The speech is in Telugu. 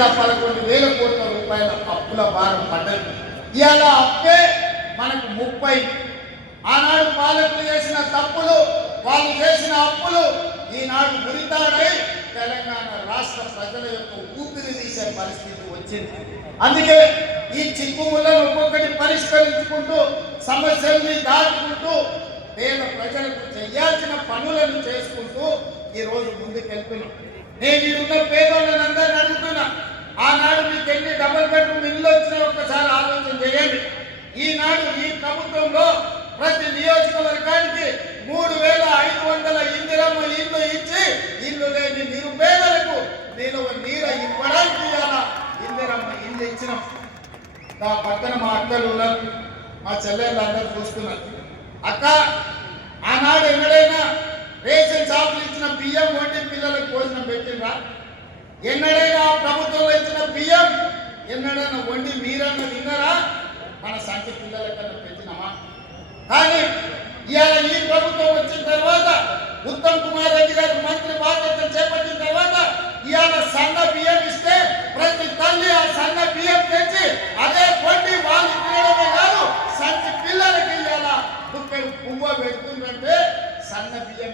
వేల పదకొండు వేల కోట్ల రూపాయల అప్పుల భారం పడ్డది. ఇవాళ అప్పే మనకు ముప్పై. ఆనాడు పాలకులు చేసిన తప్పులు వాళ్ళు చేసిన అప్పులు ఈనాడు గురితాడై తెలంగాణ రాష్ట్ర ప్రజల యొక్క ఊపిరి తీసే పరిస్థితి వచ్చింది. అందుకే ఈ చిక్కుములను ఒక్కొక్కటి పరిష్కరించుకుంటూ సమస్యల్ని దాటుకుంటూ పేద ప్రజలకు చేయాల్సిన పనులను చేసుకుంటూ ఈరోజు ముందుకెళ్తున్నాం. నేను ఇడున్న పేదోళ్ళని అందరూ బెడ్రూమ్ ఇల్లు వచ్చినా ఒక్కసారి ఆలోచన చేయండి. ఈనాడు ఈ ప్రభుత్వంలో ప్రతి నియోజకవర్గానికి మూడు వేల ఐదు వందల ఇందిరమ్మ ఇల్లు ఇచ్చి ఇల్లు లేని నిరుపేదలకు నిలువ నీడ ఇవ్వడానికి ఇందిరమ్మ ఇల్లు ఇచ్చినాం. నా పక్కన మా అక్కలు ఉన్నారు మా చెల్లెళ్ళు అందరూ చూస్తున్నారు. అక్క ఆనాడు ఎన్నడైనా రేషన్ షాపులు ఇచ్చిన బియ్యం వంటి పిల్లలకు భోజనం పెట్టిండ్రా? ఎన్నడైనా ఎన్నడన్నా వండి మీరన్న తిన్నారా? మన సంఖ్య పిల్లల కన్నా పెట్టినమా? కానీ ఇవాళ ఈ ప్రభుత్వం వచ్చిన తర్వాత ఉత్తమ్ కుమార్ రెడ్డి గారు మంత్రి బాధ్యతలు చేపట్టిన తర్వాత ఇవాళ సన్న బియ్యం ఇస్తే ప్రతి తల్లి ఆ సన్న బియ్యం తెచ్చి అదే కొండి వాళ్ళు తినడమే కాదు సంచి పిల్లలకి ఇవాళ ముప్పై పువ్వ పెడుతుందంటే సన్న బియ్యం